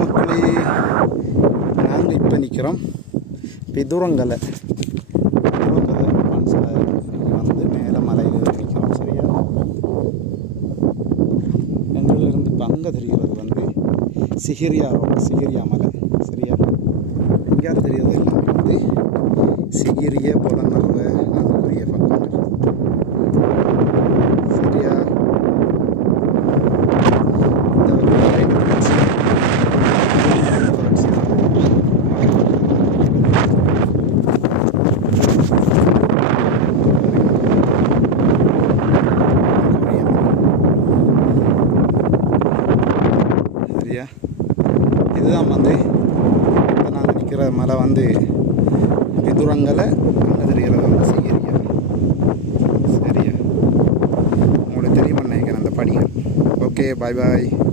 மக்களே, நாங்கள் இப்போ நிற்கிறோம் பிதுரங்கலை வந்து மேலே மலையில் நிற்கிறோம். சரியா, எங்களிலிருந்து இப்போ அங்கே தெரிகிறது வந்து சிகிரியா மலை. சரியா, எங்கேயாவது தெரிகிறது எல்லாம் வந்து சிகிரிய புலனர்வ அதுக்குரிய பக்கம். சரியா, சரியா, இதுதான் வந்து இப்போ நாங்கள் நிற்கிற மலை வந்து பிதுரங்கலை. அங்கே தெரிகிறது வந்து சிகிரியா. சரியா, உங்களுக்கு தெரியுமா நினைக்கிறேன் அந்த படிகள். ஓகே, பாய் பாய்.